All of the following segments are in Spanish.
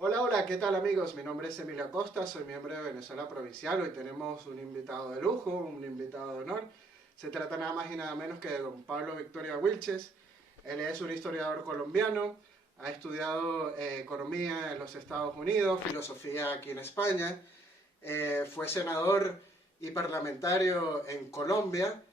Hola, hola, ¿qué tal amigos? Mi nombre es Emilio Acosta, soy miembro de Venezuela Provincial. Hoy tenemos un invitado de lujo, un invitado de honor. Se trata nada más y nada menos que de don Pablo Victoria Wilches. Él es un historiador colombiano, ha estudiado economía en los Estados Unidos, filosofía aquí en España, fue senador y parlamentario en Colombia,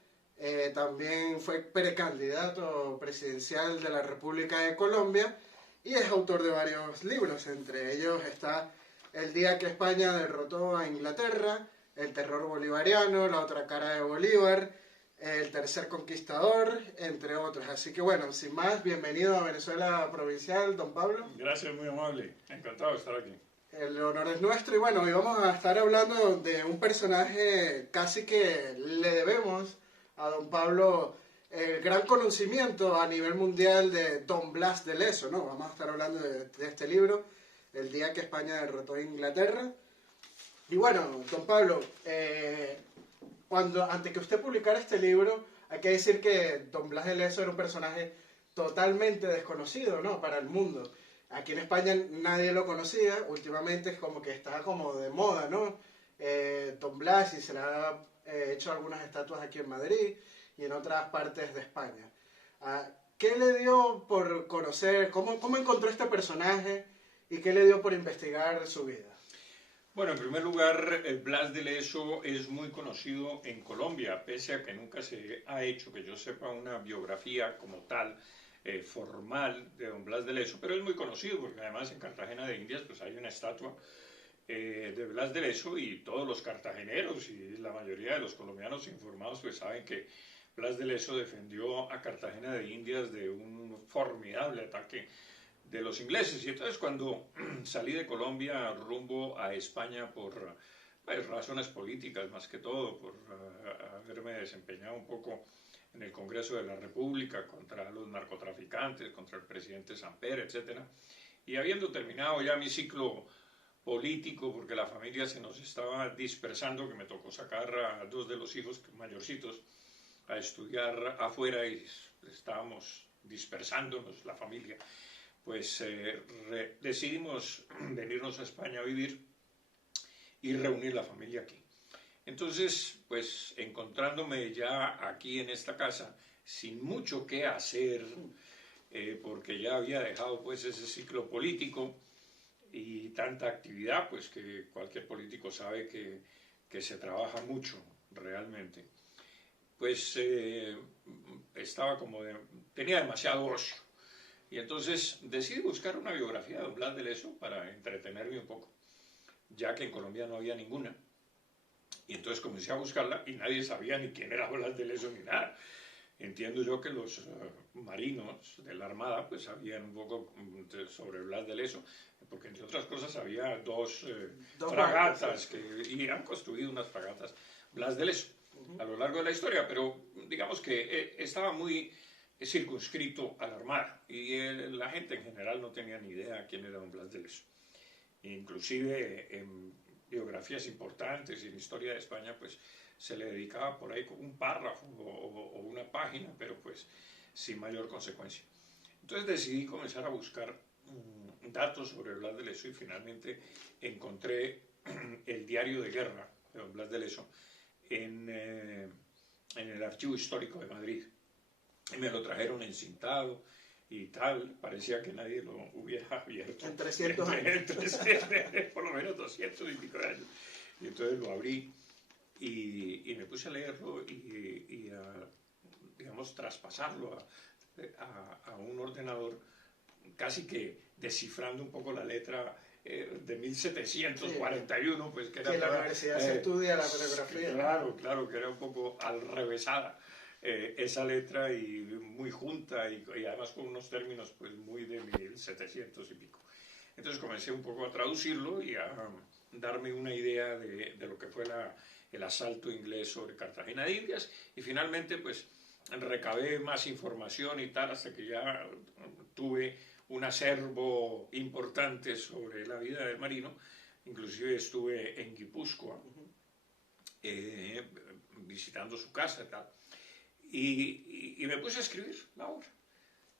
también fue precandidato presidencial de la República de Colombia y es autor de varios libros, entre ellos está El día que España derrotó a Inglaterra, El terror bolivariano, La otra cara de Bolívar, El tercer conquistador, entre otros. Así que bueno, sin más, bienvenido a Venezuela Provincial, don Pablo. Gracias, muy amable. Encantado de estar aquí. El honor es nuestro y bueno, hoy vamos a estar hablando de un personaje casi que le debemos a don Pablo el gran conocimiento a nivel mundial de Don Blas de Leso, ¿no? Vamos a estar hablando de este libro, El día que España derrotó a Inglaterra. Y bueno, don Pablo, antes que usted publicara este libro, hay que decir que Don Blas de Leso era un personaje totalmente desconocido, ¿no? Para el mundo. Aquí en España nadie lo conocía, últimamente es como que está como de moda, ¿no? Don Blas, y se le ha hecho algunas estatuas aquí en Madrid y en otras partes de España. Ah, ¿Qué le dio por conocer, cómo encontró este personaje y qué le dio por investigar su vida? Bueno, en primer lugar, Blas de Leso es muy conocido en Colombia, pese a que nunca se ha hecho, que yo sepa, una biografía como tal, formal de don Blas de Leso, pero es muy conocido porque además en Cartagena de Indias pues hay una estatua de Blas de Leso y todos los cartageneros y la mayoría de los colombianos informados pues saben que Blas de Leso defendió a Cartagena de Indias de un formidable ataque de los ingleses. Y entonces cuando salí de Colombia rumbo a España por pues, razones políticas más que todo, por haberme desempeñado un poco en el Congreso de la República contra los narcotraficantes, contra el presidente Samper, etcétera, y habiendo terminado ya mi ciclo político, porque la familia se nos estaba dispersando, que me tocó sacar a dos de los hijos mayorcitos a estudiar afuera y estábamos dispersándonos la familia, pues decidimos venirnos a España a vivir y reunir la familia aquí. Entonces, pues encontrándome ya aquí en esta casa, sin mucho que hacer, porque ya había dejado pues ese ciclo político y tanta actividad, pues que cualquier político sabe que se trabaja mucho realmente, pues estaba tenía demasiado ocio. Y entonces decidí buscar una biografía de don Blas de Leso para entretenerme un poco, ya que en Colombia no había ninguna. Y entonces comencé a buscarla y nadie sabía ni quién era Blas de Leso ni nada. Entiendo yo que los marinos de la Armada pues sabían un poco sobre Blas de Leso, porque entre otras cosas había dos fragatas y han construido unas fragatas Blas de Leso a lo largo de la historia, pero digamos que estaba muy circunscrito a la Armada y la gente en general no tenía ni idea quién era don Blas de Leso. Inclusive en biografías importantes y en historia de España pues se le dedicaba por ahí un párrafo o una página, pero pues sin mayor consecuencia. Entonces decidí comenzar a buscar datos sobre Blas de Leso y finalmente encontré el diario de guerra de don Blas de Leso en el Archivo Histórico de Madrid. Y me lo trajeron encintado y tal, parecía que nadie lo hubiera abierto. En 300 años. Por lo menos 200 y pico de años. Y entonces lo abrí y me puse a leerlo y a, digamos, traspasarlo a un ordenador, casi que descifrando un poco la letra de 1741, pues que era... Sí, en la universidad se estudia la bibliografía. Claro, claro, que era un poco al revésada esa letra y muy junta y además con unos términos pues muy de 1700 y pico. Entonces comencé un poco a traducirlo y a darme una idea de lo que fue el asalto inglés sobre Cartagena de Indias y finalmente pues recabé más información y tal hasta que ya tuve un acervo importante sobre la vida del marino. Inclusive estuve en Guipúzcoa visitando su casa y tal. Y me puse a escribir la obra.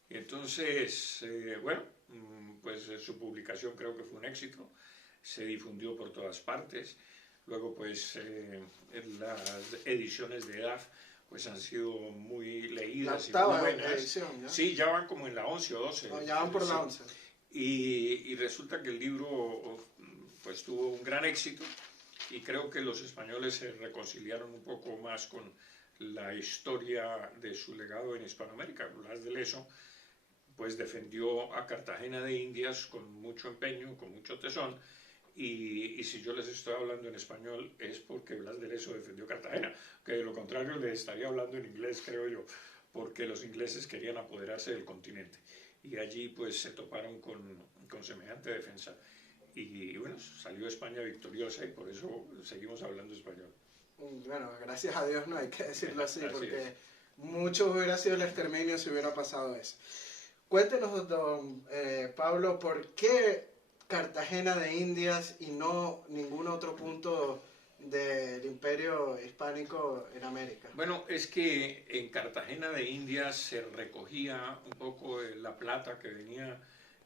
Y entonces, bueno, pues su publicación creo que fue un éxito, se difundió por todas partes. Luego, pues, las ediciones de EDAF pues han sido muy leídas y muy buenas. Edición, ¿ya? Sí, ya van como en la 11 o 12. Oh, ya van por la 11. Y resulta que el libro pues tuvo un gran éxito y creo que los españoles se reconciliaron un poco más con la historia de su legado en Hispanoamérica. Blas de Leso pues defendió a Cartagena de Indias con mucho empeño, con mucho tesón, y si yo les estoy hablando en español es porque Blas de Leso defendió Cartagena, que de lo contrario les estaría hablando en inglés, creo yo, porque los ingleses querían apoderarse del continente y allí pues se toparon con semejante defensa. Y bueno, salió España victoriosa y por eso seguimos hablando español. Bueno, gracias a Dios no hay que decirlo así, Así porque es. mucho hubiera sido el exterminio si hubiera pasado eso. Cuéntenos, don Pablo, ¿por qué Cartagena de Indias y no ningún otro punto del imperio hispánico en América? Bueno, es que en Cartagena de Indias se recogía un poco la plata que venía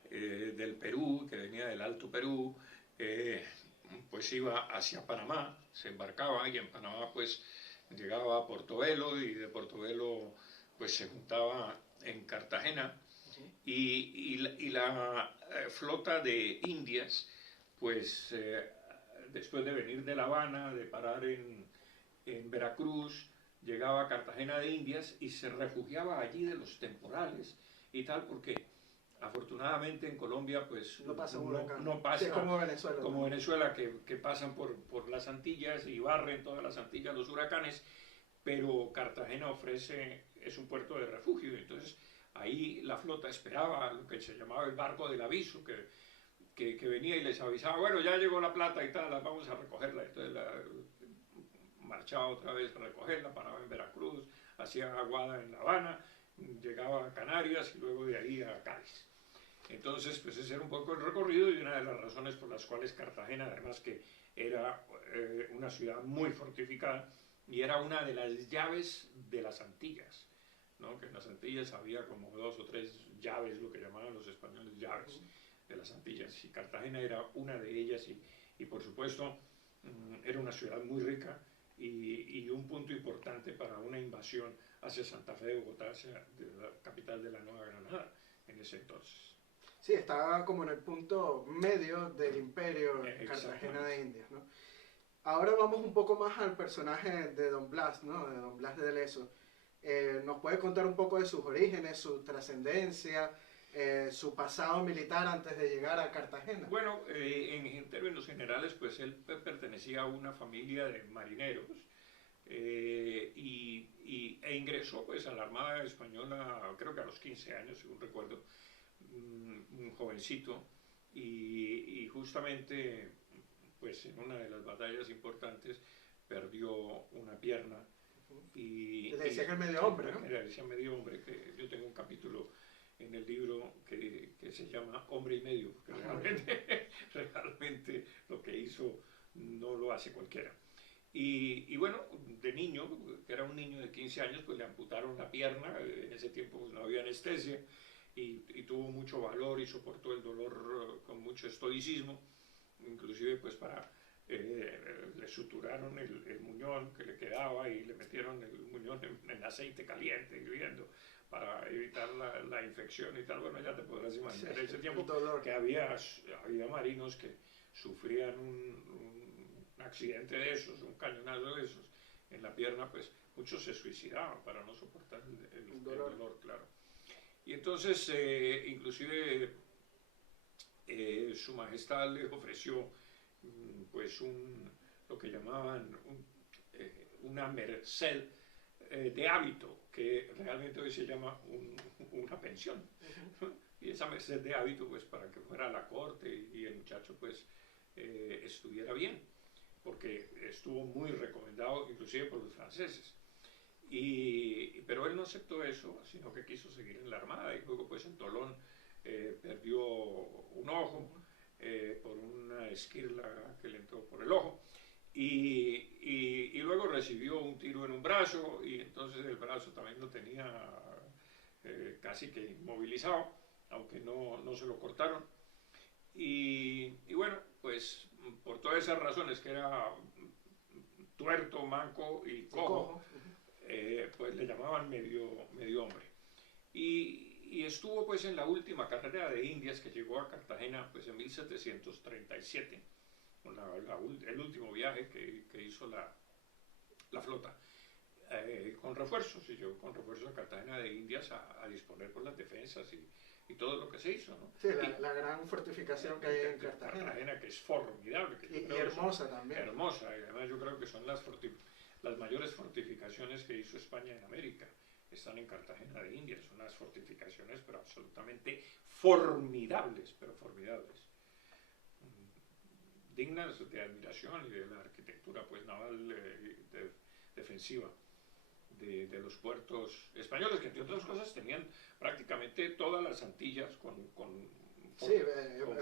del Perú, que venía del Alto Perú, pues iba hacia Panamá, se embarcaba y en Panamá pues llegaba a Portobelo y de Portobelo pues se juntaba en Cartagena y la flota de Indias pues después de venir de La Habana, de parar en Veracruz, llegaba a Cartagena de Indias y se refugiaba allí de los temporales y tal, porque afortunadamente en Colombia pues no pasa un huracán. No pasa, sí, como Venezuela. Como Venezuela que pasan por las Antillas y barren todas las Antillas los huracanes, pero Cartagena es un puerto de refugio, entonces ahí la flota esperaba lo que se llamaba el barco del aviso, que venía y les avisaba, bueno, ya llegó la plata y tal, vamos a recogerla. Entonces marchaba otra vez a recogerla, paraba en Veracruz, hacía aguada en La Habana, llegaba a Canarias y luego de ahí a Cádiz. Entonces, pues ese era un poco el recorrido y una de las razones por las cuales Cartagena, además que era una ciudad muy fortificada y era una de las llaves de las Antillas, ¿no? Que en las Antillas había como 2 o 3 llaves, lo que llamaban los españoles llaves de las Antillas, y Cartagena era una de ellas y por supuesto era una ciudad muy rica y un punto importante para una invasión hacia Santa Fe de Bogotá, hacia la capital de la Nueva Granada en ese entonces. Sí, estaba como en el punto medio del imperio Cartagena de Indias, ¿no? Ahora vamos un poco más al personaje de Don Blas, ¿no? De Don Blas de Leso. ¿Nos puede contar un poco de sus orígenes, su trascendencia, su pasado militar antes de llegar a Cartagena? Bueno, en términos generales, pues él pertenecía a una familia de marineros e ingresó pues a la Armada Española, creo que a los 15 años, según recuerdo, un jovencito, y justamente pues en una de las batallas importantes perdió una pierna. Le decía que el medio hombre, ¿no? Le decía medio hombre, que yo tengo un capítulo en el libro que se llama Hombre y Medio, porque realmente lo que hizo no lo hace cualquiera. Y bueno, de niño, que era un niño de 15 años, pues le amputaron la pierna, en ese tiempo pues, no había anestesia, y tuvo mucho valor y soportó el dolor con mucho estoicismo, inclusive pues le suturaron el muñón que le quedaba y le metieron el muñón en aceite caliente hirviendo para evitar la infección y tal. Bueno, ya te podrás imaginar, en ese tiempo que había marinos que sufrían un accidente de esos, un cañonazo de esos en la pierna, pues muchos se suicidaban para no soportar el dolor, claro. Y entonces, inclusive, su majestad le ofreció pues lo que llamaban una merced de hábito, que realmente hoy se llama una pensión. Y esa merced de hábito, pues para que fuera a la corte y el muchacho pues estuviera bien, porque estuvo muy recomendado inclusive por los franceses. Pero él no aceptó eso, sino que quiso seguir en la Armada, y luego pues en Tolón perdió un ojo por una esquirla que le entró por el ojo, y luego recibió un tiro en un brazo, y entonces el brazo también lo tenía casi que inmovilizado, aunque no se lo cortaron. Y bueno, pues por todas esas razones, que era tuerto, manco y cojo, pues le llamaban medio hombre. Y estuvo pues en la última carrera de Indias, que llegó a Cartagena pues en 1737, el último viaje que hizo la flota, con refuerzos, y llegó con refuerzos a Cartagena de Indias a disponer por las defensas y todo lo que se hizo, ¿no? Sí, la gran fortificación que hay en Cartagena. Cartagena, que es formidable. Y hermosa también. Hermosa, y además yo creo que son las mayores fortificaciones que hizo España en América. Están en Cartagena de Indias, son unas fortificaciones pero absolutamente formidables, dignas de admiración, y de la arquitectura pues naval defensiva de los puertos españoles, que entre otras cosas tenían prácticamente todas las Antillas con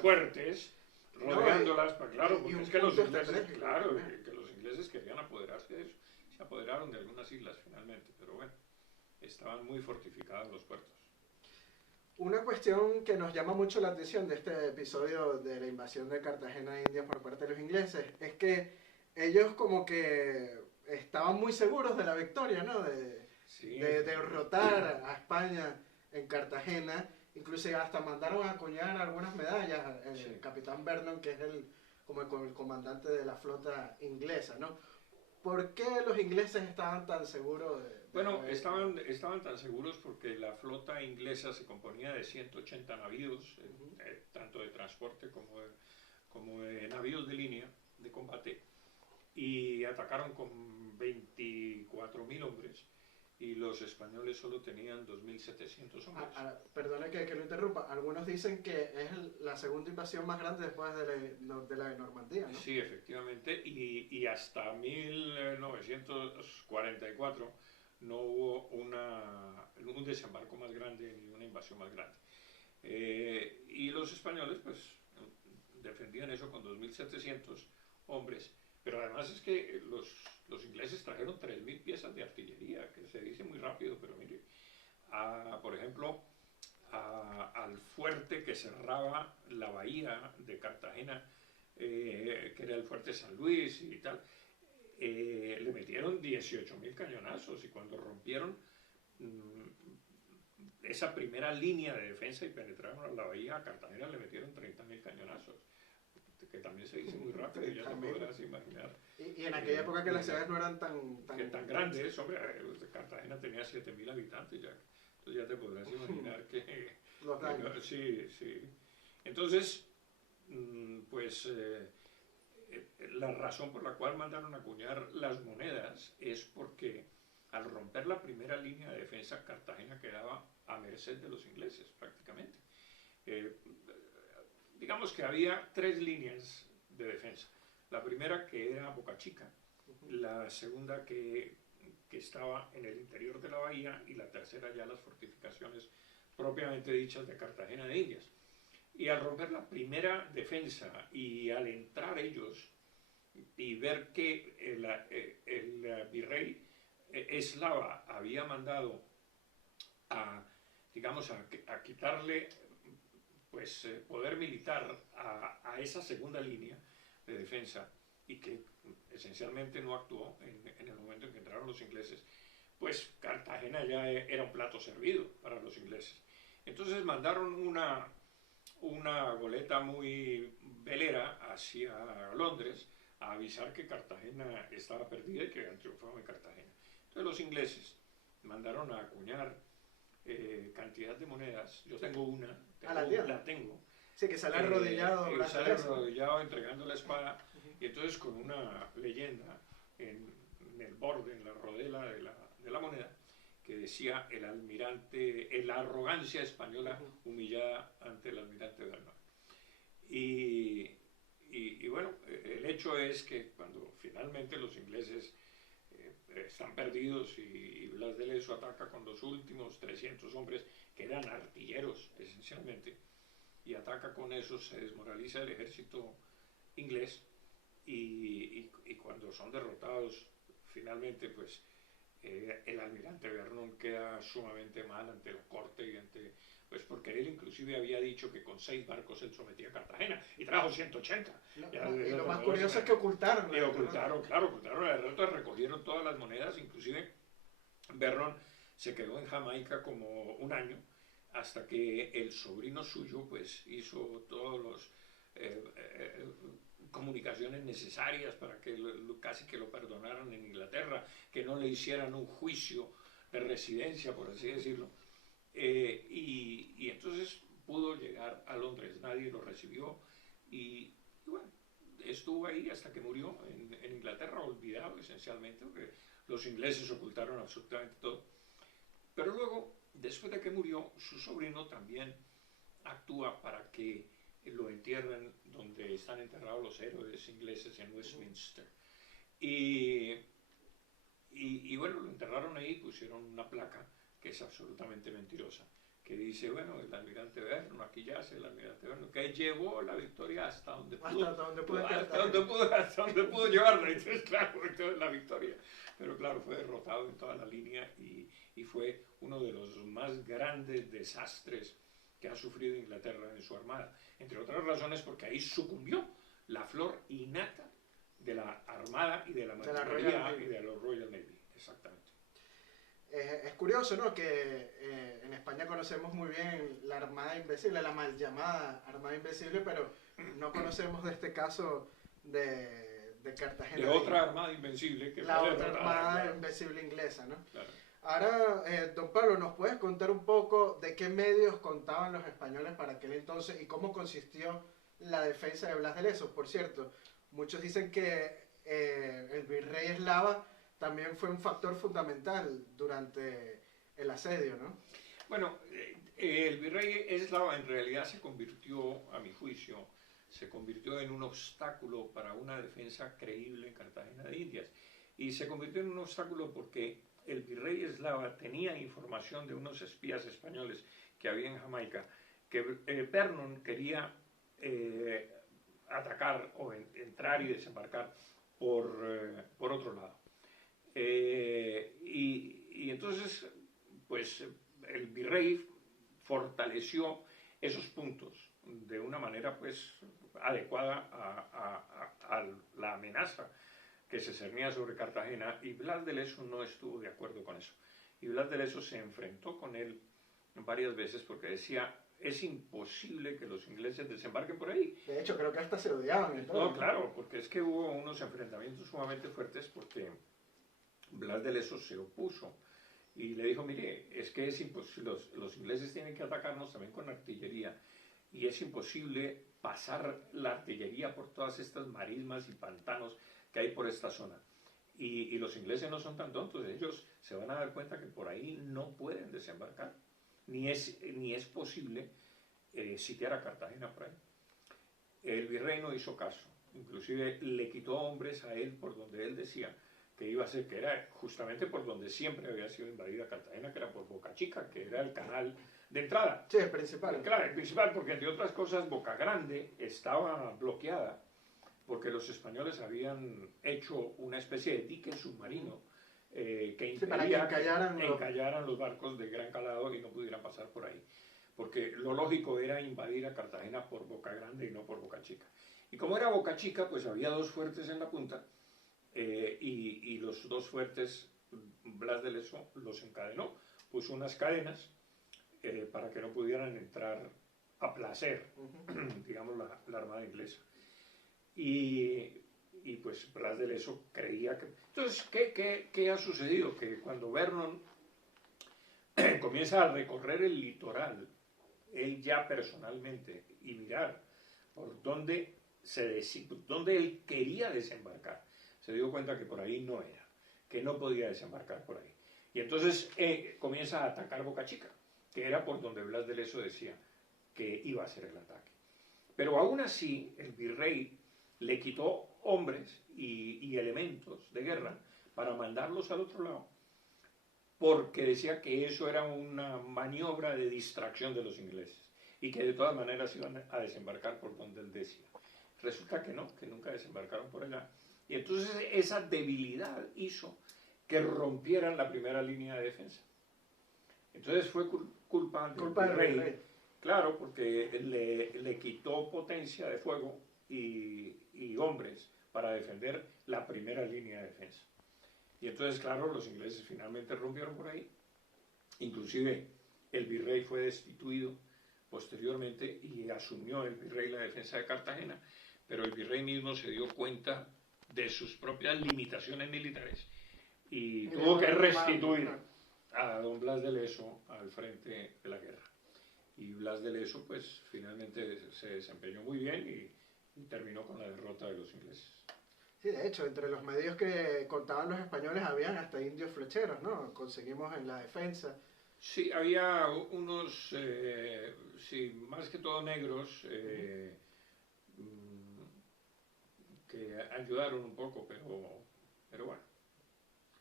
fuertes rodeándolas, claro, porque es que los ingleses querían apoderarse de eso, se apoderaron de algunas islas finalmente, pero bueno, estaban muy fortificados los puertos. Una cuestión que nos llama mucho la atención de este episodio de la invasión de Cartagena de Indias por parte de los ingleses es que ellos como que estaban muy seguros de la victoria, ¿no? De derrotar a España en Cartagena. Incluso hasta mandaron a acuñar algunas medallas. El capitán Vernon, que es como el comandante de la flota inglesa, ¿no? ¿Por qué los ingleses estaban tan seguros Bueno, estaban tan seguros porque la flota inglesa se componía de 180 navíos, tanto de transporte como de navíos de línea de combate, y atacaron con 24.000 hombres, y los españoles solo tenían 2.700 hombres. Perdone que lo interrumpa. Algunos dicen que es la segunda invasión más grande después de la de Normandía, ¿no? Sí, efectivamente, y hasta 1944 no hubo un desembarco más grande ni una invasión más grande. Y los españoles pues defendían eso con 2.700 hombres, pero además es que los ingleses trajeron 3.000 piezas de artillería, que se dice muy rápido, pero mire, por ejemplo, al fuerte que cerraba la bahía de Cartagena, que era el fuerte San Luis y tal, le metieron 18.000 cañonazos, y cuando rompieron esa primera línea de defensa y penetraron a la bahía, a Cartagena le metieron 30.000 cañonazos, que también se dice muy rápido, ya te podrás imaginar. Y en aquella época que las ciudades no eran tan grandes, hombre, Cartagena tenía 7.000 habitantes ya, entonces ya te podrás imaginar que... Los daños. Sí. Entonces, pues la razón por la cual mandaron a acuñar las monedas es porque al romper la primera línea de defensa, Cartagena quedaba a merced de los ingleses prácticamente. Digamos que había 3 líneas de defensa. La primera, que era Boca Chica, la segunda que estaba en el interior de la bahía, y la tercera ya las fortificaciones propiamente dichas de Cartagena de Indias. Y al romper la primera defensa y al entrar ellos y ver que el virrey Eslava había mandado a quitarle pues poder militar a esa segunda línea de defensa, y que esencialmente no actuó en el momento en que entraron los ingleses, pues Cartagena ya era un plato servido para los ingleses. Entonces mandaron una goleta muy velera hacia Londres a avisar que Cartagena estaba perdida y que habían triunfado en Cartagena. Entonces los ingleses mandaron a acuñar cantidad de monedas. Yo tengo una, la tengo. Sí, que sale arrodillado. Sale arrodillado entregando la espada, y entonces con una leyenda en el borde, en la rodela de la moneda, que decía la arrogancia española humillada ante el almirante Vernon. Y bueno, el hecho es que cuando finalmente los ingleses están perdidos y Blas de Lezo ataca con los últimos 300 hombres, que eran artilleros esencialmente, y ataca con eso, se desmoraliza el ejército inglés, y cuando son derrotados finalmente, pues el almirante Vernon queda sumamente mal ante la corte y ante Pues porque él inclusive había dicho que con 6 barcos él sometía a Cartagena y trajo 180. Y lo más curioso es que ocultaron. Y ocultaron la derrota, recogieron todas las monedas, inclusive Vernon se quedó en Jamaica como un año hasta que el sobrino suyo pues hizo todos los comunicaciones necesarias para que casi que lo perdonaran en Inglaterra, que no le hicieran un juicio de residencia, por así decirlo. Y entonces pudo llegar a Londres, nadie lo recibió y bueno, estuvo ahí hasta que murió en Inglaterra, olvidado esencialmente, porque los ingleses ocultaron absolutamente todo. Pero luego, después de que murió, su sobrino también actúa para que lo entierren donde están enterrados los héroes ingleses en Westminster. Y bueno, lo enterraron ahí, pusieron una placa que es absolutamente mentirosa, que dice, bueno, el almirante Vernon, aquí yace el almirante Vernon, que llevó la victoria hasta donde pudo, hasta donde pudo llevarla. Entonces, claro, entonces la victoria. Pero claro, fue derrotado en toda la línea y fue uno de los más grandes desastres que ha sufrido Inglaterra en su armada. Entre otras razones porque ahí sucumbió la flor innata de la armada y de la marinería y de los Royal Navy. Exactamente. Es curioso, ¿no? Que en España conocemos muy bien la Armada Invencible, la mal llamada Armada Invencible, pero no conocemos de este caso de Cartagena. De otra Armada Invencible. Que la otra Armada Invencible inglesa, ¿no? Claro. Ahora, don Pablo, ¿nos puedes contar un poco de qué medios contaban los españoles para aquel entonces y cómo consistió la defensa de Blas de Lezo? Por cierto, muchos dicen que el virrey Eslava también fue un factor fundamental durante el asedio, ¿no? Bueno, el virrey Eslava en realidad se convirtió, a mi juicio, se convirtió en un obstáculo para una defensa creíble en Cartagena de Indias. Y se convirtió en un obstáculo porque el virrey Eslava tenía información de unos espías españoles que había en Jamaica, que Vernon quería atacar o entrar y desembarcar por otro lado. Y entonces, pues, el virrey fortaleció esos puntos de una manera, pues, adecuada a la amenaza que se cernía sobre Cartagena, y Blas de Lezo no estuvo de acuerdo con eso. Y Blas de Lezo se enfrentó con él varias veces porque decía, es imposible que los ingleses desembarquen por ahí. De hecho, creo que hasta se odiaban. No, claro, porque es que hubo unos enfrentamientos sumamente fuertes porque Blas de Lezo se opuso y le dijo, mire, es que es imposible, los ingleses tienen que atacarnos también con artillería y es imposible pasar la artillería por todas estas marismas y pantanos que hay por esta zona. Y los ingleses no son tan tontos, ellos se van a dar cuenta que por ahí no pueden desembarcar, ni es posible sitiar a Cartagena por ahí. El virrey no hizo caso, inclusive le quitó hombres a él por donde él decía que iba a ser, que era justamente por donde siempre había sido invadida Cartagena, que era por Boca Chica, que era el canal de entrada. Sí, el principal. Claro, el principal, porque entre otras cosas Boca Grande estaba bloqueada porque los españoles habían hecho una especie de dique submarino que impedía que encallaran los barcos de gran calado y no pudieran pasar por ahí. Porque lo lógico era invadir a Cartagena por Boca Grande y no por Boca Chica. Y como era Boca Chica, pues había dos fuertes en la punta, y los dos fuertes Blas de Lezo los encadenó, puso unas cadenas para que no pudieran entrar a placer, digamos, la armada inglesa. Y pues Blas de Lezo creía que... Entonces, ¿qué ha sucedido? Que cuando Vernon comienza a recorrer el litoral, él ya personalmente, y mirar por dónde él quería desembarcar, se dio cuenta que por ahí no era, que no podía desembarcar por ahí. Y entonces comienza a atacar Boca Chica, que era por donde Blas de Lezo decía que iba a hacer el ataque. Pero aún así, el virrey le quitó hombres y elementos de guerra para mandarlos al otro lado, porque decía que eso era una maniobra de distracción de los ingleses y que de todas maneras iban a desembarcar por donde él decía. Resulta que no, que nunca desembarcaron por allá. Y entonces esa debilidad hizo que rompieran la primera línea de defensa. Entonces fue culpa del Culpa del virrey. virrey. Claro, porque le quitó potencia de fuego y hombres para defender la primera línea de defensa. Y entonces, claro, los ingleses finalmente rompieron por ahí. Inclusive el virrey fue destituido posteriormente y asumió el virrey la defensa de Cartagena, pero el virrey mismo se dio cuenta de sus propias limitaciones militares y tuvo que restituir a don Blas de Leso al frente de la guerra. Y Blas de Leso, pues, finalmente se desempeñó muy bien y terminó con la derrota de los ingleses. Sí, de hecho, entre los medios que contaban los españoles habían hasta indios flecheros, ¿no? Conseguimos en la defensa. Sí, había unos, sí, más que todo negros, que ayudaron un poco, pero bueno.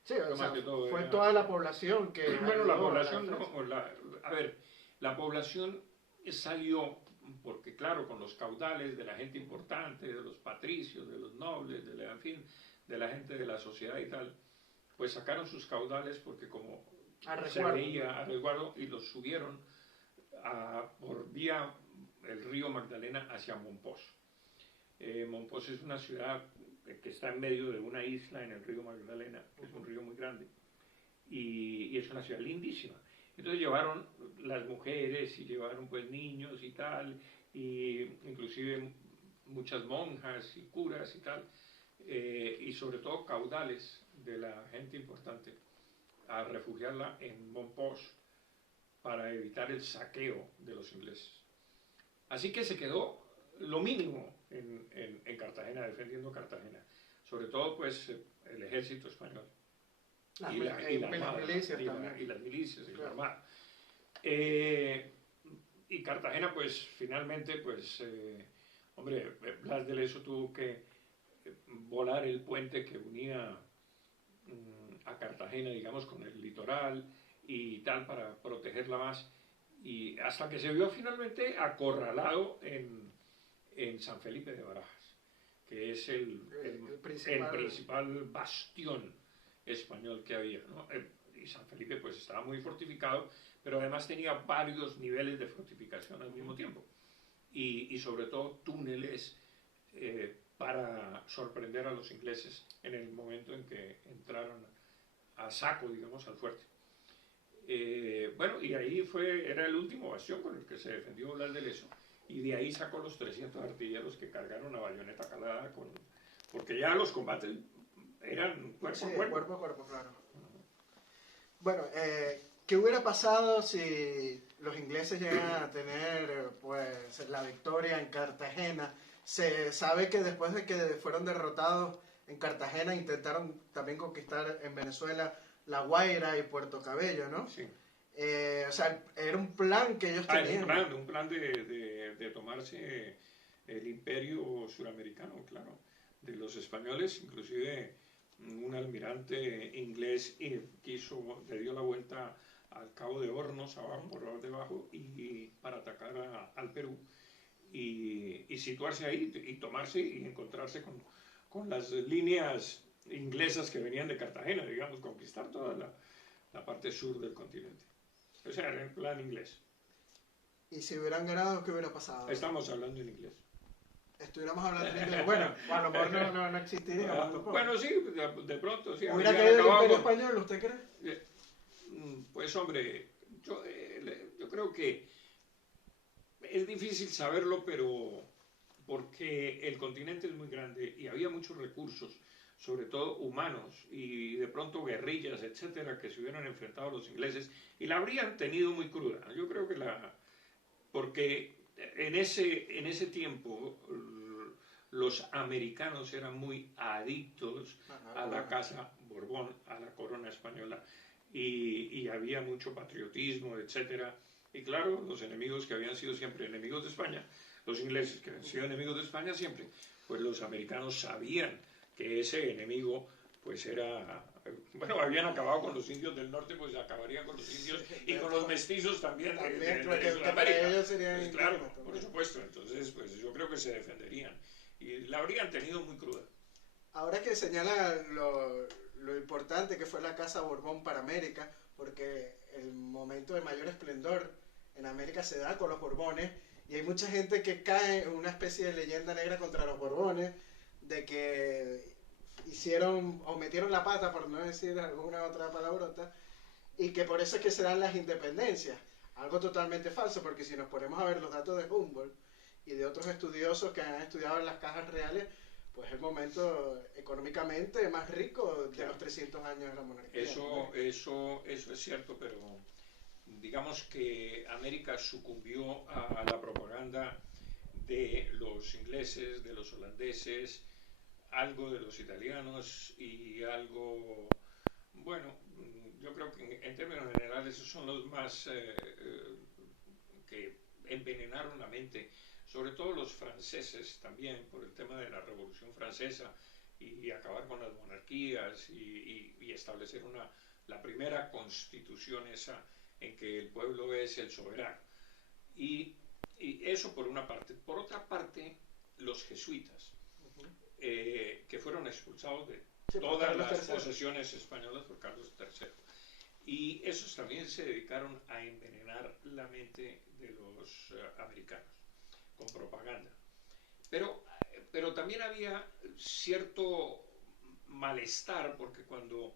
Sí, o sea, fue era... toda la población que... Bueno, la población no, a ver, la población salió porque, claro, con los caudales de la gente importante, de los patricios, de los nobles, en fin, de la gente de la sociedad y tal, pues sacaron sus caudales porque como se veía a resguardo y los subieron por vía el río Magdalena hacia Monpós. Monpós es una ciudad que está en medio de una isla en el río Magdalena, que es un río muy grande, y es una ciudad lindísima. Entonces llevaron las mujeres y llevaron pues niños y tal, y inclusive muchas monjas y curas y tal, y sobre todo caudales de la gente importante, a refugiarla en Monpós para evitar el saqueo de los ingleses. Así que se quedó lo mínimo en Cartagena, defendiendo Cartagena, sobre todo pues el ejército español. Y las milicias y la armada. Y Cartagena pues finalmente pues hombre, Blas de Leso tuvo que volar el puente que unía a Cartagena, digamos, con el litoral y tal, para protegerla más, y hasta que se vio finalmente acorralado en San Felipe de Barajas, que es el principal bastión español que había, ¿no? Y San Felipe pues estaba muy fortificado, pero además tenía varios niveles de fortificación al mismo tiempo, y sobre todo túneles para sorprender a los ingleses en el momento en que entraron a saco, digamos, al fuerte. Bueno, y ahí era el último bastión con el que se defendió Blas de Leso, y de ahí sacó los 300 artilleros que cargaron a bayoneta calada, porque ya los combates eran cuerpo a cuerpo. Cuerpo a cuerpo, claro. Bueno, ¿qué hubiera pasado si los ingleses llegan a tener pues la victoria en Cartagena? Se sabe que después de que fueron derrotados en Cartagena intentaron también conquistar en Venezuela La Guaira y Puerto Cabello, ¿no? Sí. O sea, era un plan que ellos tenían. Un plan de tomarse el imperio suramericano, claro, de los españoles. Inclusive un almirante inglés le dio la vuelta al Cabo de Hornos, abajo, por debajo, y para atacar al Perú y situarse ahí y tomarse y encontrarse con las líneas inglesas que venían de Cartagena, digamos, conquistar toda la parte sur del continente. O sea, era el plan inglés. ¿Y si hubieran ganado, qué hubiera pasado? Estamos hablando en inglés. Estuviéramos hablando en inglés. Bueno, a lo mejor no existiría. Bueno, sí, de pronto, sí. ¿Hubiera caído el imperio español, usted cree? Pues hombre, yo creo que es difícil saberlo, pero porque el continente es muy grande y había muchos recursos, sobre todo humanos, y de pronto guerrillas, etcétera, que se hubieran enfrentado a los ingleses y la habrían tenido muy cruda. Yo creo que porque en ese tiempo los americanos eran muy adictos a la casa Borbón, a la corona española, y había mucho patriotismo, etcétera. Y claro, los enemigos que habían sido siempre enemigos de España, los ingleses que habían sido enemigos de España siempre, pues los americanos sabían que ese enemigo pues era, bueno, habían acabado con los indios del norte, pues acabarían con los indios y con los mestizos también de Sudamérica. Ellos serían pues claro, por supuesto, entonces pues yo creo que se defenderían y la habrían tenido muy cruda. Ahora que señala lo importante que fue la Casa Borbón para América, porque el momento de mayor esplendor en América se da con los Borbones, y hay mucha gente que cae en una especie de leyenda negra contra los Borbones, de que hicieron o metieron la pata, por no decir alguna otra palabrota, y que por eso es que se dan las independencias. Algo totalmente falso, porque si nos ponemos a ver los datos de Humboldt y de otros estudiosos que han estudiado las cajas reales, pues el momento económicamente más rico de los 300 años de la monarquía. Eso es cierto, pero digamos que América sucumbió a la propaganda de los ingleses, de los holandeses, algo de los italianos y algo, bueno, yo creo que en términos generales esos son los más que envenenaron la mente, sobre todo los franceses también, por el tema de la Revolución Francesa y acabar con las monarquías y establecer la primera constitución esa en que el pueblo es el soberano. Y eso por una parte. Por otra parte, los jesuitas, que fueron expulsados de todas las posesiones españolas por Carlos III. Y esos también se dedicaron a envenenar la mente de los americanos con propaganda. Pero también había cierto malestar, porque cuando,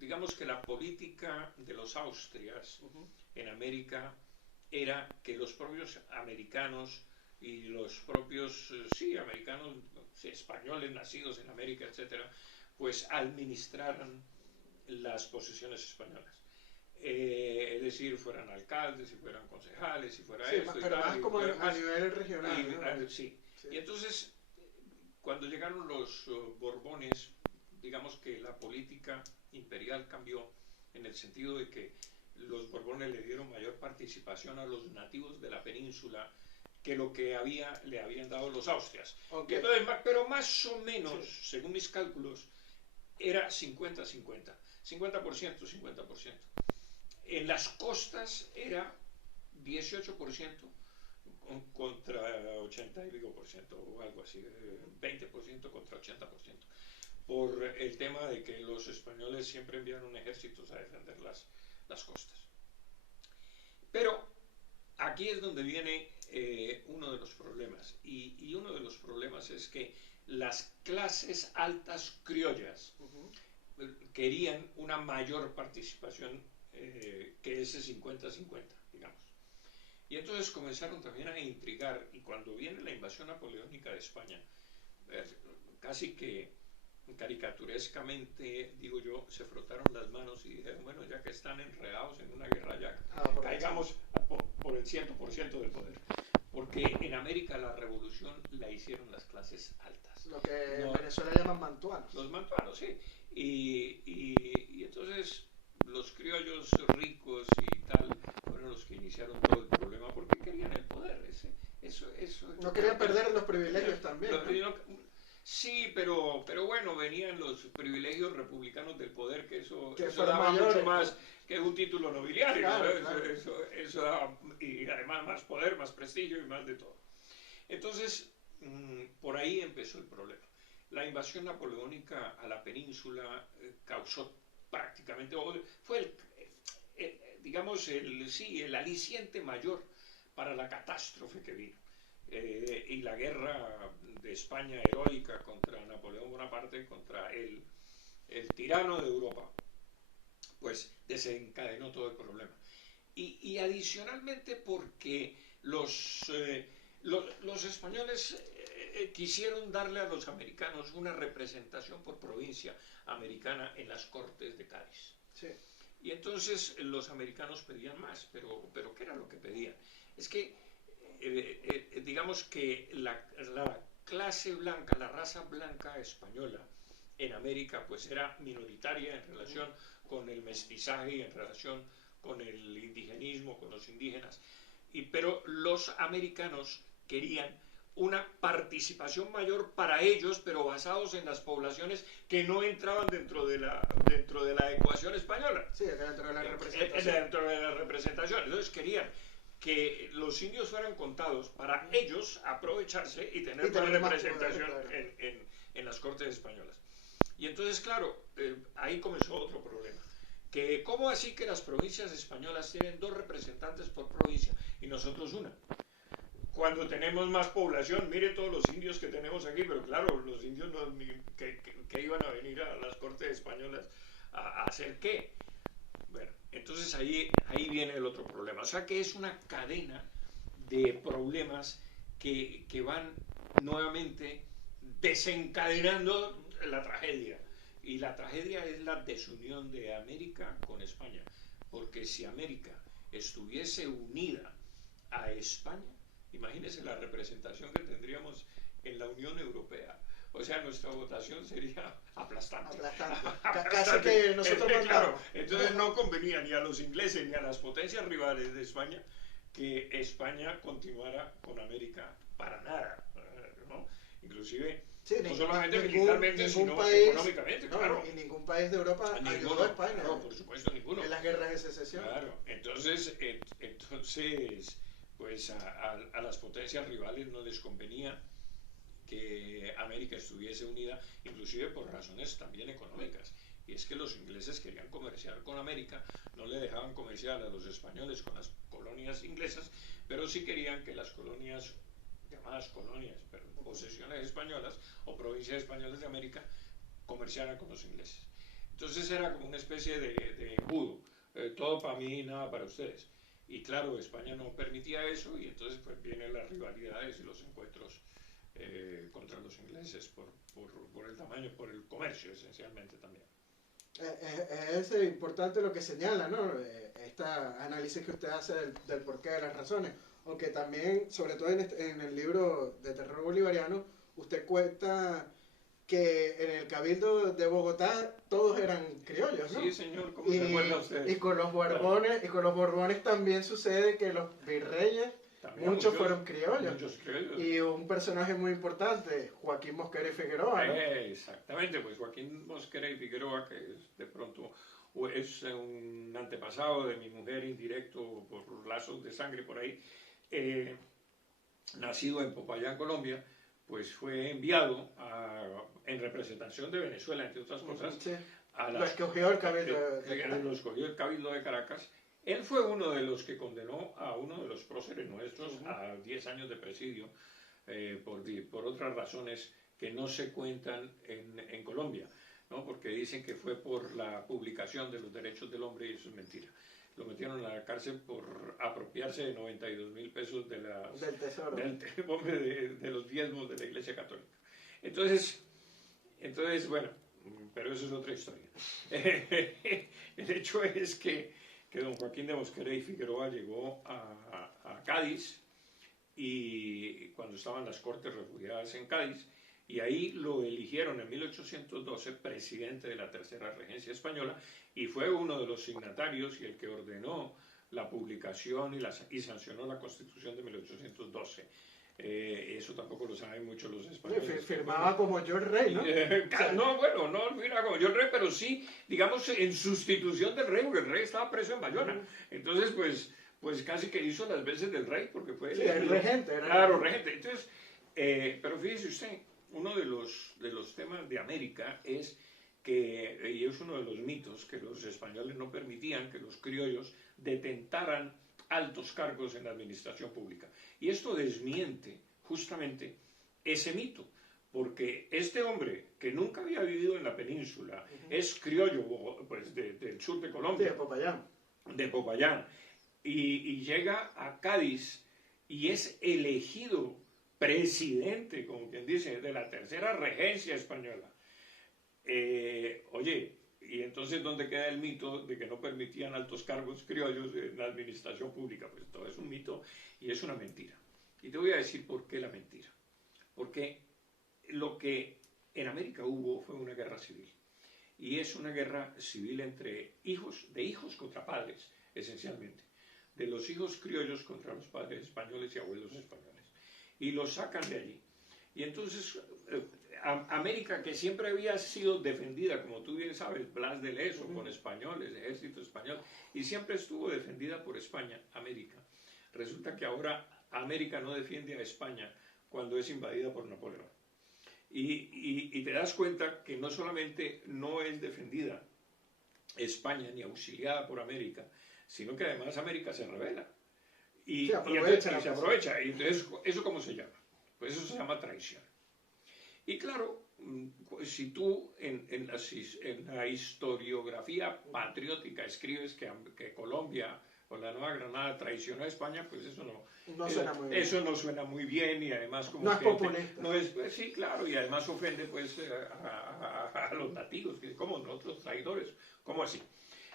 digamos que la política de los Austrias en América era que los propios americanos y los propios, americanos, españoles nacidos en América, etcétera, pues administraran las posesiones españolas. Es decir, fueran alcaldes, si fueran concejales, si fuera esto pero y tal, más como a nivel regional, ¿no? Sí. Y entonces, cuando llegaron los Borbones, digamos que la política imperial cambió en el sentido de que los Borbones le dieron mayor participación a los nativos de la península que lo que le habían dado los Austrias. Okay. Entonces, pero más o menos, según mis cálculos, era 50-50. 50%, 50%. En las costas era 18% contra 80 y pico por ciento, o algo así, 20% contra 80%, por el tema de que los españoles siempre enviaron ejércitos a defender las costas. Pero aquí es donde viene uno de los problemas, y uno de los problemas es que las clases altas criollas querían una mayor participación que ese 50-50, digamos. Y entonces comenzaron también a intrigar, y cuando viene la invasión napoleónica de España, casi que caricaturescamente, digo yo, se frotaron las manos y dijeron, bueno, ya que están enredados en una guerra, ya caigamos por el 100% del poder. Porque en América la revolución la hicieron las clases altas. Lo que en Venezuela llaman mantuanos. Los mantuanos, sí. Y entonces los criollos ricos y tal fueron los que iniciaron todo el problema porque querían el poder. No querían perder los privilegios también. Sí, pero bueno, venían los privilegios republicanos del poder, que eso daba mucho más que un título nobiliario. Claro. Eso daba, y además más poder, más prestigio y más de todo. Entonces, por ahí empezó el problema. La invasión napoleónica a la península causó prácticamente, fue digamos, el aliciente mayor para la catástrofe que vino. Y la guerra de España heroica contra Napoleón Bonaparte, contra el tirano de Europa, pues desencadenó todo el problema. Y adicionalmente porque los españoles quisieron darle a los americanos una representación por provincia americana en las Cortes de Cádiz. Sí. Y entonces los americanos pedían más, pero ¿qué era lo que pedían? Es que digamos que la clase blanca, la raza blanca española en América pues era minoritaria en relación con el mestizaje y en relación con el indigenismo, con los indígenas, pero los americanos querían una participación mayor para ellos, pero basados en las poblaciones que no entraban dentro de la ecuación española. Sí, dentro de la representación. Dentro de la representación. Entonces querían que los indios fueran contados para ellos aprovecharse y tener más representación en las Cortes españolas. Y entonces, claro, ahí comenzó otro problema. que ¿cómo así que las provincias españolas tienen 2 representantes por provincia y nosotros una? Cuando tenemos más población, mire todos los indios que tenemos aquí, pero claro, los indios no, que iban a venir a las cortes españolas a hacer qué. Bueno, entonces ahí viene el otro problema. O sea que es una cadena de problemas que van nuevamente desencadenando la tragedia. Y la tragedia es la desunión de América con España. Porque si América estuviese unida a España, imagínense la representación que tendríamos en la Unión Europea. O sea, nuestra votación sería aplastante. Casi que nosotros mandamos. Claro, entonces no convenía ni a los ingleses ni a las potencias rivales de España que España continuara con América para nada, ¿no? Inclusive, sí, no solamente militarmente, sino país, económicamente, no, claro. Y ningún país de Europa ayudó a España. Claro, por supuesto, ninguno. En las guerras de secesión. Claro, entonces pues a las potencias rivales no les convenía que América estuviese unida, inclusive por razones también económicas. Y es que los ingleses querían comerciar con América, no le dejaban comerciar a los españoles con las colonias inglesas, pero sí querían que las colonias, llamadas colonias, pero posesiones españolas o provincias españolas de América, comerciaran con los ingleses. Entonces era como una especie de embudo, todo para mí y nada para ustedes. Y claro, España no permitía eso y entonces pues vienen las rivalidades y los encuentros contra los ingleses por el tamaño, por el comercio esencialmente también. Es importante lo que señala, ¿no? Este análisis que usted hace del porqué de las razones. Aunque también, sobre todo en el libro de Terror Bolivariano, usted cuenta que en el Cabildo de Bogotá todos eran criollos, ¿no? Sí, señor, ¿cómo se acuerda usted? Y con los Borbones, claro. Y con los Borbones también sucede que los virreyes, muchos fueron criollos. Muchos criollos. Y un personaje muy importante, Joaquín Mosquera y Figueroa, ¿no? Exactamente, pues Joaquín Mosquera y Figueroa, que de pronto es un antepasado de mi mujer indirecto por lazos de sangre por ahí, nacido en Popayán, Colombia, pues fue enviado en representación de Venezuela, entre otras cosas, sí. Lo escogió el Cabildo de Caracas. Lo escogió el Cabildo de Caracas. Él fue uno de los que condenó a uno de los próceres nuestros a 10 años de presidio por otras razones que no se cuentan en Colombia, ¿no? Porque dicen que fue por la publicación de los derechos del hombre y eso es mentira. Lo metieron a la cárcel por apropiarse de 92,000 pesos del tesoro, de los diezmos de la Iglesia Católica. Entonces, bueno, pero eso es otra historia. El hecho es que don Joaquín de Mosquera y Figueroa llegó a Cádiz y cuando estaban las cortes refugiadas en Cádiz, y ahí lo eligieron en 1812 presidente de la Tercera Regencia Española y fue uno de los signatarios y el que ordenó la publicación y sancionó la Constitución de 1812. Eso tampoco lo saben mucho los españoles. Firmaba como yo el rey, ¿no? No, bueno, no firmaba como yo el rey, pero sí, digamos, en sustitución del rey, porque el rey estaba preso en Bayona. Entonces, pues casi que hizo las veces del rey, porque fue el regente. Claro, regente. Entonces, pero fíjese usted, uno de los temas de América es que, y es uno de los mitos, que los españoles no permitían que los criollos detentaran altos cargos en la administración pública. Y esto desmiente justamente ese mito, porque este hombre que nunca había vivido en la península, es criollo pues, del sur de Colombia, de Popayán, y llega a Cádiz y es elegido presidente, como quien dice, de la Tercera Regencia Española. Oye, y entonces, ¿dónde queda el mito de que no permitían altos cargos criollos en la administración pública? Pues todo es un mito y es una mentira. Y te voy a decir por qué la mentira. Porque lo que en América hubo fue una guerra civil. Y es una guerra civil entre hijos contra padres, esencialmente. De los hijos criollos contra los padres españoles y abuelos españoles. Y los sacan de allí. Y entonces, América, que siempre había sido defendida, como tú bien sabes, Blas de Lezo, con españoles, ejército español, y siempre estuvo defendida por España, América. Resulta que ahora América no defiende a España cuando es invadida por Napoleón. Y te das cuenta que no solamente no es defendida España ni auxiliada por América, sino que además América se revela. Y, Sí, se aprovecha. Y entonces, ¿eso cómo se llama? Pues eso se llama traición. Y claro, si tú en la historiografía patriótica escribes que Colombia o la Nueva Granada traicionó a España, pues eso eso no suena muy bien y además como no es populista. No es, pues, sí, claro, y además ofende pues a los nativos, que como nosotros traidores, ¿cómo así?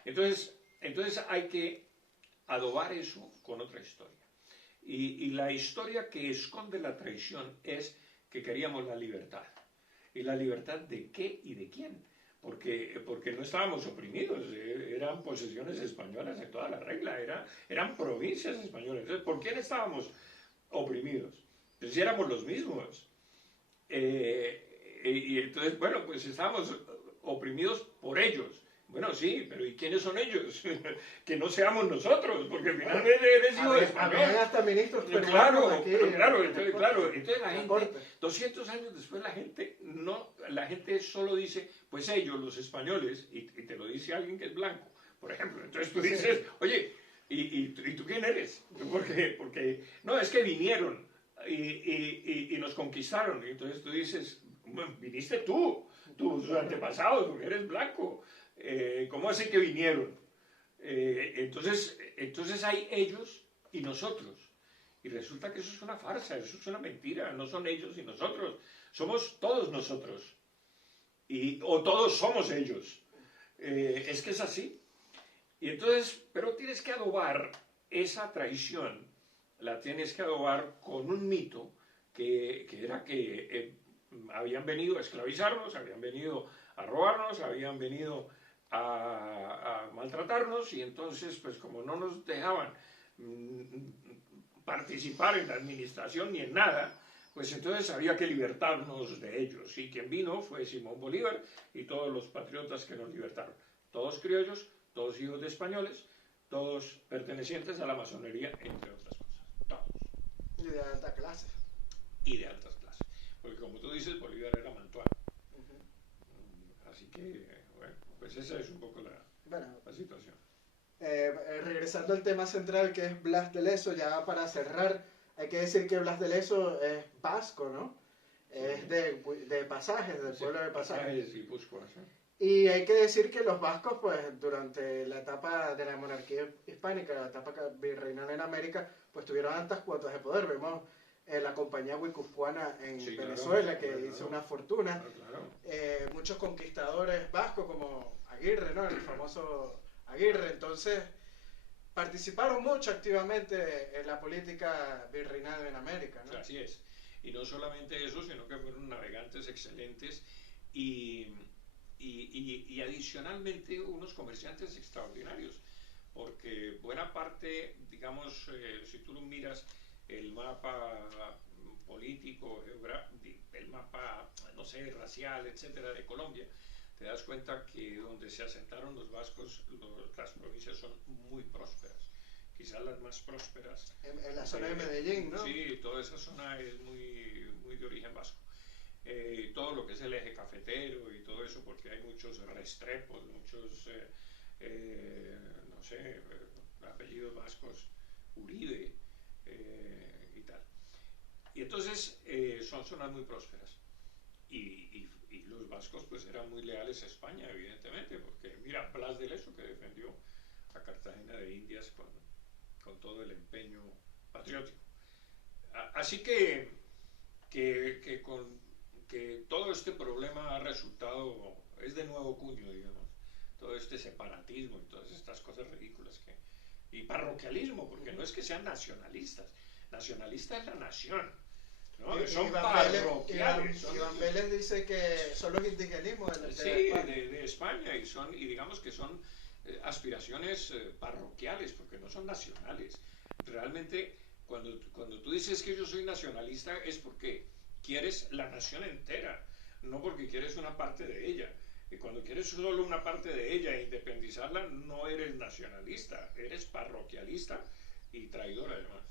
Entonces hay que adobar eso con otra historia. Y la historia que esconde la traición es que queríamos la libertad. ¿Y la libertad de qué y de quién? Porque no estábamos oprimidos, eran posesiones españolas de toda la regla, eran provincias españolas. Entonces, ¿por quién estábamos oprimidos? Pues si éramos los mismos. Y entonces, bueno, pues estábamos oprimidos por ellos. Bueno, sí, pero ¿y quiénes son ellos? Que no seamos nosotros, porque finalmente eres hijo de español. Hasta ministros claro, entonces la gente, 200 años después la gente solo dice, pues ellos, los españoles, y te lo dice alguien que es blanco, por ejemplo. Entonces tú dices, oye, ¿y tú quién eres? Porque no, es que vinieron y nos conquistaron. Y entonces tú dices, bueno, viniste tus antepasados, porque eres blanco. ¿Cómo así que vinieron? Entonces hay ellos y nosotros. Y resulta que eso es una farsa, eso es una mentira. No son ellos y nosotros. Somos todos nosotros. O todos somos ellos. Es que es así. Y entonces, pero tienes que adobar esa traición, la tienes que adobar con un mito que era que habían venido a esclavizarnos, habían venido a robarnos, habían venido a maltratarnos, y entonces pues como no nos dejaban participar en la administración ni en nada, pues entonces había que libertarnos de ellos, y quien vino fue Simón Bolívar y todos los patriotas que nos libertaron, todos criollos, todos hijos de españoles, todos pertenecientes a la masonería, entre otras cosas, todos. Y de alta clase. Y de altas clases, porque como tú dices, Bolívar era mantuano. Así que pues esa es un poco la situación. Regresando al tema central, que es Blas de Lezo, ya para cerrar, hay que decir que Blas de Lezo es vasco, ¿no? Sí. Es de Pasajes, del pueblo de Pasajes. Sí, Guipúzcoa, sí. Y hay que decir que los vascos, pues, durante la etapa de la monarquía hispánica, la etapa virreinal en América, pues tuvieron altas cuotas de poder. Vemos la compañía guipuzcoana en Venezuela, que hizo una fortuna. Muchos conquistadores vascos, como Aguirre, ¿no? El famoso Aguirre. Entonces, participaron mucho activamente en la política virreinal en América, ¿no? Así es. Y no solamente eso, sino que fueron navegantes excelentes y adicionalmente unos comerciantes extraordinarios, porque buena parte, digamos, si tú lo miras, el mapa político, el mapa, no sé, racial, etcétera, de Colombia, te das cuenta que donde se asentaron los vascos, las provincias son muy prósperas, quizás las más prósperas. En la zona de Medellín, ¿no? Sí, toda esa zona es muy, muy de origen vasco. Todo lo que es el eje cafetero y todo eso, porque hay muchos Restrepos, muchos, no sé, apellidos vascos, Uribe y tal. Y entonces son zonas muy prósperas. Y los vascos pues eran muy leales a España, evidentemente, porque mira, Blas de Lezo, que defendió a Cartagena de Indias con todo el empeño patriótico. Así que todo este problema ha resultado, es de nuevo cuño, digamos, todo este separatismo y todas estas cosas ridículas y parroquialismo, porque no es que sean nacionalistas, nacionalista es la nación, ¿no? Son parroquiales. Iván Vélez dice que son los indigenismos de España. De España, y digamos que son aspiraciones parroquiales, porque no son nacionales. Realmente, cuando tú dices que yo soy nacionalista, es porque quieres la nación entera, no porque quieres una parte de ella. Y cuando quieres solo una parte de ella e independizarla, no eres nacionalista, eres parroquialista y traidor además.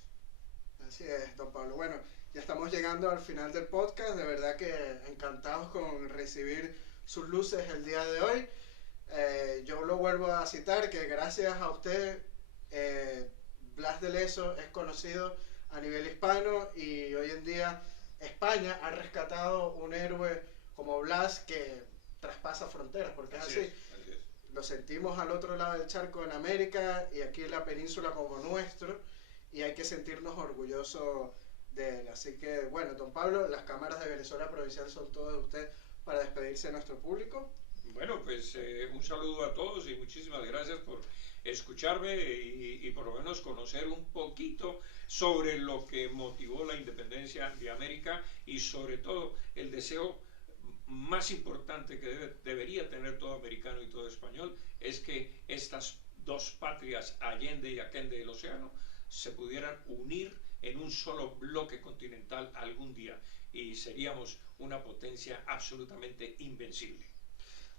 Así es, don Pablo. Bueno, ya estamos llegando al final del podcast. De verdad que encantados con recibir sus luces el día de hoy. Yo lo vuelvo a citar, que gracias a usted, Blas de Leso es conocido a nivel hispano y hoy en día España ha rescatado un héroe como Blas que traspasa fronteras, porque es así. Así es. Lo sentimos al otro lado del charco en América y aquí en la península como nuestro, y hay que sentirnos orgullosos de él. Así que, bueno, don Pablo, las cámaras de Venezuela Provincial son todas de usted para despedirse de nuestro público. Bueno, pues un saludo a todos y muchísimas gracias por escucharme y por lo menos conocer un poquito sobre lo que motivó la independencia de América y sobre todo el deseo más importante que debería tener todo americano y todo español es que estas dos patrias, Allende y Aquende del Océano, se pudieran unir en un solo bloque continental algún día y seríamos una potencia absolutamente invencible.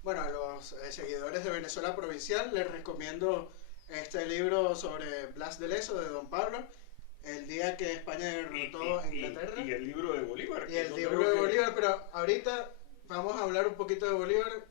Bueno, a los seguidores de Venezuela Provincial les recomiendo este libro sobre Blas de Leso de don Pablo, el día que España derrotó a Inglaterra. Y el libro de Bolívar. Y el libro de Bolívar, pero ahorita vamos a hablar un poquito de Bolívar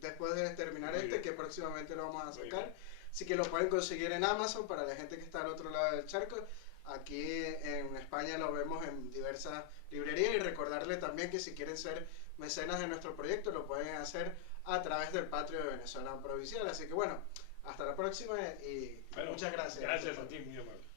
después de terminar que próximamente lo vamos a sacar. Así que lo pueden conseguir en Amazon para la gente que está al otro lado del charco. Aquí en España lo vemos en diversas librerías y recordarle también que si quieren ser mecenas de nuestro proyecto lo pueden hacer a través del Patreon de Venezuela Provincial. Así que bueno, hasta la próxima y bueno, muchas gracias. Gracias a ti, mi amor.